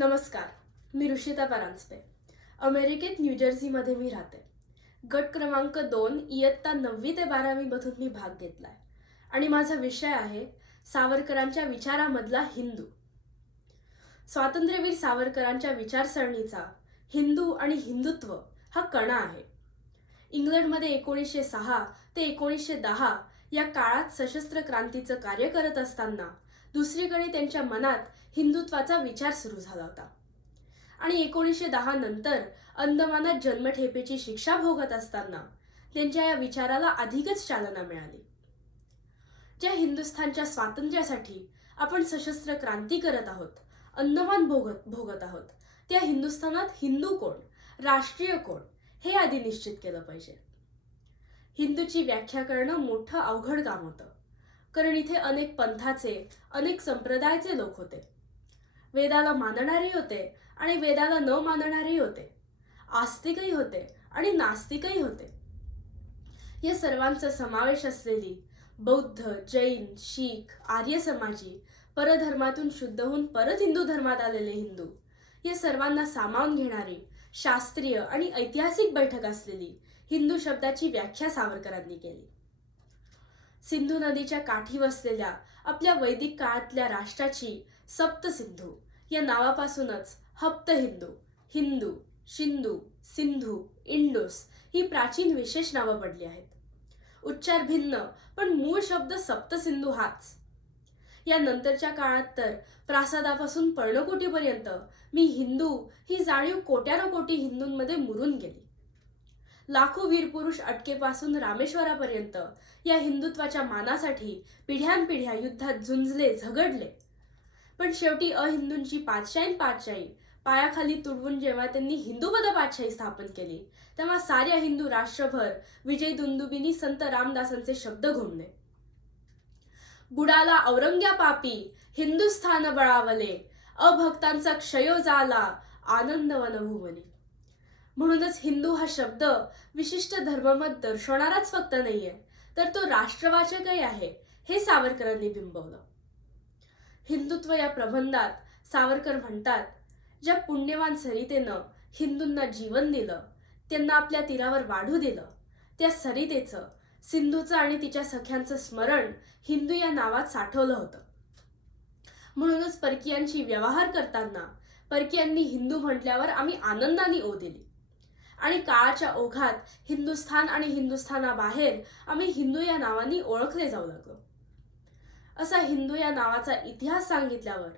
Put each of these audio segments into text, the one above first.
नमस्कार, मी ऋषिता परांजपे. अमेरिकेत न्यूजर्सीमध्ये मी राहते. गट क्रमांक 2 इयत्ता 9वी ते 12वी मधून मी भाग घेतलाय आणि माझा विषय आहे सावरकरांच्या विचारामधला हिंदू. स्वातंत्र्यवीर सावरकरांच्या विचारसरणीचा हिंदू आणि हिंदुत्व हा कणा आहे. इंग्लंडमध्ये 1906 ते 1910 या काळात सशस्त्र क्रांतीचं कार्य करत असताना दुसरीकडे त्यांच्या मनात हिंदुत्वाचा विचार सुरू झाला होता आणि 1910 नंतर अंदमानात जन्मठेपेची शिक्षा भोगत असताना त्यांच्या या विचाराला अधिकच चालना मिळाली. ज्या हिंदुस्थानच्या स्वातंत्र्यासाठी आपण सशस्त्र क्रांती करत आहोत, अंदमान भोगत आहोत, त्या हिंदुस्थानात हिंदू कोण, राष्ट्रीय कोण हे आधी निश्चित केलं पाहिजे. हिंदूची व्याख्या करणं मोठं अवघड काम होतं, कारण इथे अनेक पंथाचे, अनेक संप्रदायाचे लोक होते. वेदाला मानणारे होते आणि वेदाला न मानणारे होते, आस्तिकही होते आणि नास्तिकही होते. या सर्वांचा समावेश असलेली बौद्ध, जैन, शीख, आर्य समाजी, परधर्मातून शुद्ध होऊन परत हिंदू धर्मात आलेले हिंदू, या सर्वांना सामावून घेणारी शास्त्रीय आणि ऐतिहासिक बैठक असलेली हिंदू शब्दाची व्याख्या सावरकरांनी केली. सिंधू नदीच्या काठी वसलेल्या आपल्या वैदिक काळातल्या राष्ट्राची सप्तसिंधू या नावापासूनच हप्त हिंदू, हिंदू, शिंदू, सिंधू, इंडोस ही प्राचीन विशेष नावं पडली आहेत. उच्चार भिन्न पण मूळ शब्द सप्तसिंधू हाच. या नंतरच्या काळात तर प्रासादापासून पर्णकोटीपर्यंत मी हिंदू ही जाणीव कोट्यानकोटी हिंदूंमध्ये मुरून गेली. लाखो वीरपुरुष अटकेपासून रामेश्वरापर्यंत या हिंदुत्वाच्या मानासाठी पिढ्यानपिढ्या युद्धात झुंजले, झगडले. पण शेवटी अहिंदूंची पातशाही पायाखाली तुडवून जेव्हा त्यांनी हिंदूपद पातशाही स्थापन केली, तेव्हा साऱ्या हिंदू राष्ट्रभर विजय दुंदुबींनी संत रामदासांचे शब्द घुमले. बुडाला औरंग्या पापी, हिंदुस्थान बळावले, अभक्तांचा क्षयो झाला, आनंद वनभुवनी. म्हणूनच हिंदू हा शब्द विशिष्ट धर्ममत दर्शवणाराच फक्त नाहीये, तर तो राष्ट्रवाचकही आहे, हे सावरकरांनी बिंबवलं. हिंदुत्व या प्रबंधात सावरकर म्हणतात, ज्या पुण्यवान सरितेनं हिंदूंना जीवन दिलं, त्यांना आपल्या तीरावर वाढू दिलं, त्या सरितेचं, सिंधूचं आणि तिच्या सख्यांचं स्मरण हिंदू या नावात साठवलं होतं. म्हणूनच परकीयांशी व्यवहार करताना परकीयांनी हिंदू म्हटल्यावर आम्ही आनंदाने ओ दिली आणि काळाच्या ओघात हिंदुस्थान आणि हिंदुस्थानाबाहेर आम्ही हिंदू या नावाने ओळखले जाऊ लागलो. असा हिंदू या नावाचा इतिहास सांगितल्यावर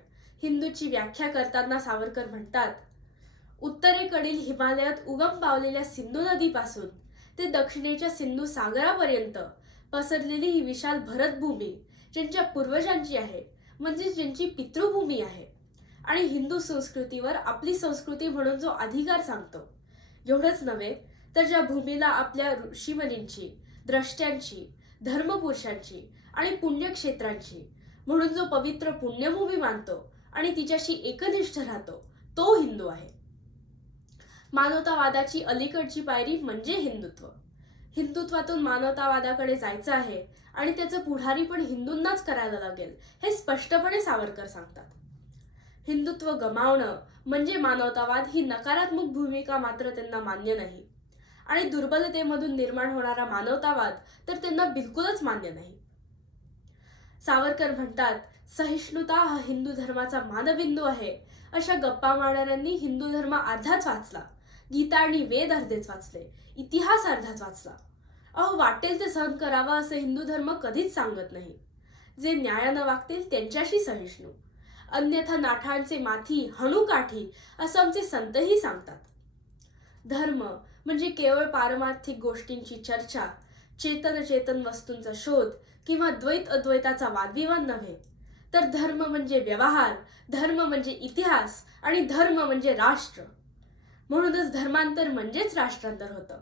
हिंदूची व्याख्या करताना सावरकर म्हणतात, उत्तरेकडील हिमालयात उगम पावलेल्या सिंधू नदीपासून ते दक्षिणेच्या सिंधू सागरापर्यंत पसरलेली ही विशाल भरतभूमी ज्यांच्या पूर्वजांची आहे, म्हणजे ज्यांची पितृभूमी आहे आणि हिंदू संस्कृतीवर आपली संस्कृती म्हणून जो अधिकार सांगतो, एवढंच नव्हे तर ज्या भूमीला आपल्या ऋषीमुनींची, द्रष्ट्यांची, धर्मपुरुषांची आणि पुण्यक्षेत्रांची म्हणून जो पवित्र पुण्यभूमी मानतो आणि तिच्याशी एकनिष्ठ राहतो, तो हिंदू आहे. मानवतावादाची अलीकडची पायरी म्हणजे हिंदुत्व. हिंदुत्वातून मानवतावादाकडे जायचं आहे आणि त्याचं पुढारी पण हिंदूंनाच करायला लागेल, हे स्पष्टपणे सावरकर सांगतात. हिंदुत्व गमावणं म्हणजे मानवतावाद ही नकारात्मक भूमिका मात्र त्यांना मान्य नाही आणि दुर्बलतेमधून निर्माण होणारा मानवतावाद तर त्यांना बिलकुलच मान्य नाही. सावरकर म्हणतात, सहिष्णुता हा हिंदू धर्माचा मानबिंदू आहे. अशा गप्पा मारणाऱ्यांनी हिंदू धर्म अर्धाच वाचला, गीता आणि वेद अर्धेच वाचले, इतिहास अर्धाच वाचला. वाटेल ते सहन करावं असं हिंदू धर्म कधीच सांगत नाही. जे न्यायानं वागतील त्यांच्याशी सहिष्णू, अन्यथा नाठांचे माथी हणू काठी असं आमचे संतही सांगतात. धर्म म्हणजे केवळ पारमार्थिक गोष्टींची चर्चा, चेतन वस्तूंचा शोध किंवा द्वैत अद्वैताचा वादविवाद नव्हे, तर धर्म म्हणजे व्यवहार, धर्म म्हणजे इतिहास आणि धर्म म्हणजे राष्ट्र. म्हणूनच धर्मांतर म्हणजेच राष्ट्रांतर होतं.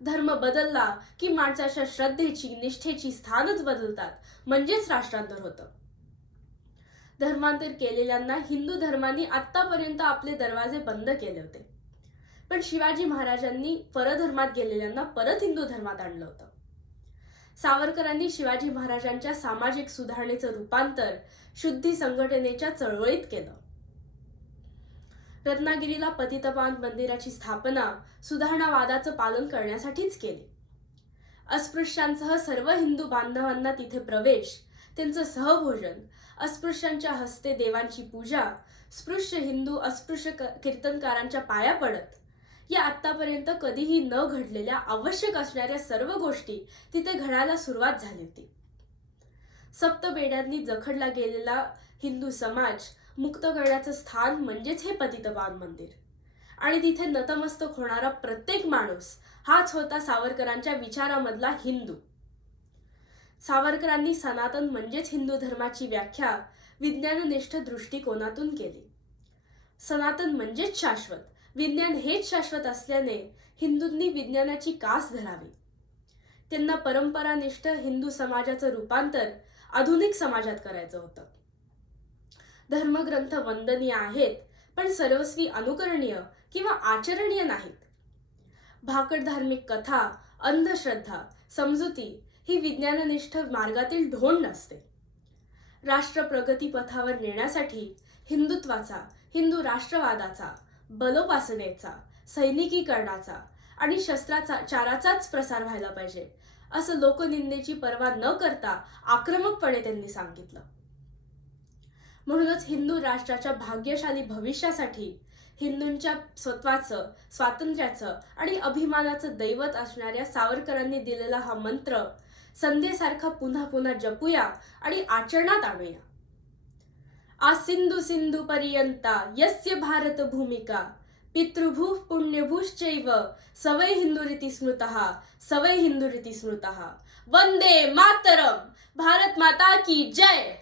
धर्म बदलला की माणसाच्या श्रद्धेची, निष्ठेची स्थानच बदलतात, म्हणजेच राष्ट्रांतर होतं. धर्मांतर केलेल्यांना हिंदू धर्माने आतापर्यंत आपले दरवाजे बंद केले होते, पण शिवाजी महाराजांनी परधर्मात गेलेल्यांना परत हिंदू धर्मात आणलं होतं. सावरकरांनी शिवाजी महाराजांच्या सामाजिक सुधारणेचं रूपांतर शुद्धी संघटनेच्या चळवळीत केलं. रत्नागिरीला पतितपावन मंदिराची स्थापना सुधारणावादाचं पालन करण्यासाठीच केली. अस्पृश्यांसह सर्व हिंदू बांधवांना तिथे प्रवेश, त्यांचं सहभोजन, अस्पृश्यांच्या हस्ते देवांची पूजा, स्पृश्य हिंदू अस्पृश्य कीर्तनकारांच्या पाया पडत, या आत्तापर्यंत कधीही न घडलेल्या आवश्यक असणाऱ्या सर्व गोष्टी तिथे घडायला सुरुवात झाली होती. सप्तबेड्यांनी जखडला गेलेला हिंदू समाज मुक्त करण्याचं स्थान म्हणजेच हे पतितपावन मंदिर. आणि तिथे नतमस्तक होणारा प्रत्येक माणूस हाच होता सावरकरांच्या विचारामधला हिंदू. सावरकरांनी सनातन म्हणजेच हिंदू धर्माची व्याख्या विज्ञाननिष्ठ दृष्टिकोनातून केली. सनातन म्हणजेच शाश्वत, विज्ञान हेच शाश्वत असल्याने हिंदूंनी विज्ञानाची कास धरावी. त्यांना परंपरानिष्ठ हिंदू समाजाचं रूपांतर आधुनिक समाजात करायचं होतं. धर्मग्रंथ वंदनीय आहेत, पण सर्वस्वी अनुकरणीय किंवा आचरणीय नाहीत. भाकड धार्मिक कथा, अंधश्रद्धा, समजुती ही विज्ञाननिष्ठ मार्गातील ढोंड नसते. राष्ट्र प्रगती पथावर नेण्यासाठी हिंदुत्वाचा, हिंदू राष्ट्रवादाचा, बलोपासनेचा, सैनिकीकरणाचा आणि शस्त्राचाराचाच प्रसार व्हायला पाहिजे, असं लोकनिंदेची पर्वा न करता आक्रमकपणे त्यांनी सांगितलं. म्हणूनच हिंदू राष्ट्राच्या भाग्यशाली भविष्यासाठी हिंदूंच्या स्वत्वाचं, स्वातंत्र्याचं आणि अभिमानाचं दैवत असणाऱ्या सावरकरांनी दिलेला हा मंत्र संध्येसारखा पुन्हा पुन्हा जपूया आणि आचरणात आणूया. आ सिंधू सिंधू पर्यंता यस्य भारत भूमिका पितृभूः पुण्यभूश्चैव सवै हिंदुरिति स्मृतः, सवै हिंदुरिति स्मृतः. वंदे मातरम. भारत माता की जय.